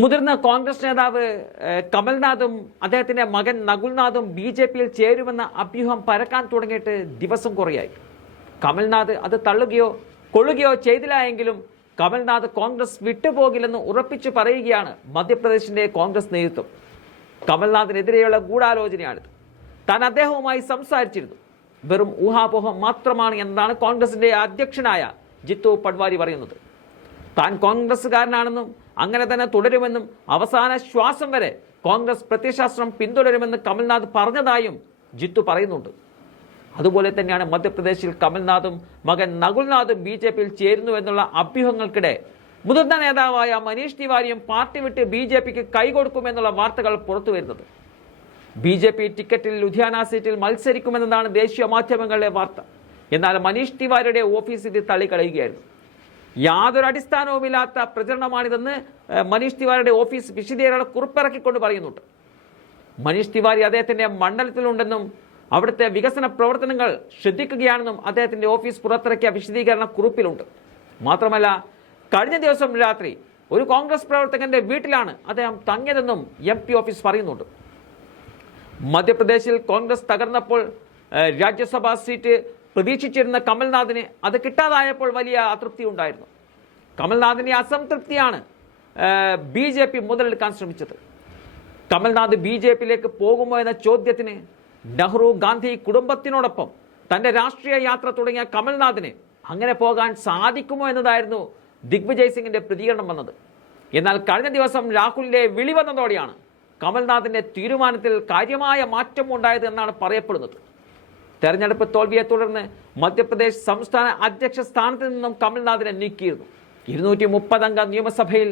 മുതിർന്ന കോൺഗ്രസ് നേതാവ് കമൽനാഥും അദ്ദേഹത്തിന്റെ മകൻ നകുൽനാഥും ബി.ജെ.പിയിൽ ചേരുമെന്ന അഭ്യൂഹം പരക്കാൻ തുടങ്ങിയിട്ട് ദിവസം കുറയായി. കമൽനാഥ് അത് തള്ളുകയോ കൊള്ളുകയോ ചെയ്തില്ല എങ്കിലും കമൽനാഥ് കോൺഗ്രസ് വിട്ടുപോകില്ലെന്ന് ഉറപ്പിച്ചു പറയുകയാണ് മധ്യപ്രദേശിന്റെ കോൺഗ്രസ് നേതൃത്വം. കമൽനാഥിനെതിരെയുള്ള ഗൂഢാലോചനയാണിത്. താൻ അദ്ദേഹവുമായി സംസാരിച്ചിരുന്നു. വെറും ഊഹാപോഹം മാത്രമാണ് എന്നാണ് കോൺഗ്രസിന്റെ അധ്യക്ഷനായ ജിത്തു പട്വാരി പറയുന്നത്. താൻ കോൺഗ്രസ്സുകാരനാണെന്നും അങ്ങനെ തന്നെ തുടരുമെന്നും അവസാന ശ്വാസം വരെ കോൺഗ്രസ് പ്രത്യയശാസ്ത്രം പിന്തുടരുമെന്ന് കമൽനാഥ് പറഞ്ഞതായും ജിത്തു പറയുന്നുണ്ട്. അതുപോലെ തന്നെയാണ് മധ്യപ്രദേശിൽ കമൽനാഥും മകൻ നകുൽനാഥും ബി.ജെ.പിയിൽ ചേരുന്നു എന്നുള്ള അഭ്യൂഹങ്ങൾക്കിടെ മുതിർന്ന നേതാവായ മനീഷ് തിവാരിയും പാർട്ടി വിട്ട് ബി.ജെ.പിക്ക് കൈകൊടുക്കുമെന്നുള്ള വാർത്തകൾ പുറത്തുവരുന്നത്. ബി.ജെ.പി ടിക്കറ്റിൽ ലുധിയാന സീറ്റിൽ മത്സരിക്കുമെന്നതാണ് ദേശീയ മാധ്യമങ്ങളിലെ വാർത്ത. എന്നാൽ മനീഷ് തിവാരിയുടെ ഓഫീസ് ഇത് തള്ളിക്കളയുകയായിരുന്നു. യാതൊരു അടിസ്ഥാനവുമില്ലാത്ത പ്രചരണമാണിതെന്ന് മനീഷ് തിവാരിയുടെ ഓഫീസ് വിശദീകരണ കുറിപ്പിറക്കിക്കൊണ്ട് പറയുന്നുണ്ട്. മനീഷ് തിവാരി അദ്ദേഹത്തിന്റെ മണ്ഡലത്തിലുണ്ടെന്നും അവിടുത്തെ വികസന പ്രവർത്തനങ്ങൾ ശ്രദ്ധിക്കുകയാണെന്നും അദ്ദേഹത്തിന്റെ ഓഫീസ് പുറത്തിറക്കിയ വിശദീകരണ കുറിപ്പിലുണ്ട്. മാത്രമല്ല, കഴിഞ്ഞ ദിവസം രാത്രി ഒരു കോൺഗ്രസ് പ്രവർത്തകന്റെ വീട്ടിലാണ് അദ്ദേഹം തങ്ങിയതെന്നും എം.പി ഓഫീസ് പറയുന്നുണ്ട്. മധ്യപ്രദേശിൽ കോൺഗ്രസ് തകർന്നപ്പോൾ രാജ്യസഭാ സീറ്റ് പ്രതീക്ഷിച്ചിരുന്ന കമൽനാഥിന് അത് കിട്ടാതായപ്പോൾ വലിയ അതൃപ്തി ഉണ്ടായിരുന്നു. കമൽനാഥിന്റെ അസംതൃപ്തിയാണ് ബി.ജെ.പി മുതലെടുക്കാൻ ശ്രമിച്ചത്. കമൽനാഥ് ബി.ജെ.പിയിലേക്ക് പോകുമോ എന്ന ചോദ്യത്തിന് നെഹ്റു ഗാന്ധി കുടുംബത്തിനോടൊപ്പം തന്റെ രാഷ്ട്രീയ യാത്ര തുടങ്ങിയ കമൽനാഥിന് അങ്ങനെ പോകാൻ സാധിക്കുമോ എന്നതായിരുന്നു ദിഗ്വിജയ് സിംഗിന്റെ പ്രതികരണം വന്നത്. എന്നാൽ കഴിഞ്ഞ ദിവസം രാഹുലിന്റെ വിളി വന്നതോടെയാണ് കമൽനാഥിന്റെ തീരുമാനത്തിൽ കാര്യമായ മാറ്റം ഉണ്ടായത് എന്നാണ് പറയപ്പെടുന്നത്. തെരഞ്ഞെടുപ്പ് തോൽവിയെ തുടർന്ന് മധ്യപ്രദേശ് സംസ്ഥാന അധ്യക്ഷ സ്ഥാനത്ത് നിന്നും കമൽനാഥിനെ നീക്കിയിരുന്നു. 230 അംഗ നിയമസഭയിൽ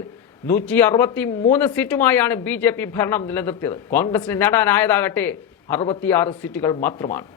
163 സീറ്റുമായാണ് ബി.ജെ.പി ഭരണം നിലനിർത്തിയത്. കോൺഗ്രസിന് നേടാനായതാകട്ടെ 66 സീറ്റുകൾ മാത്രമാണ്.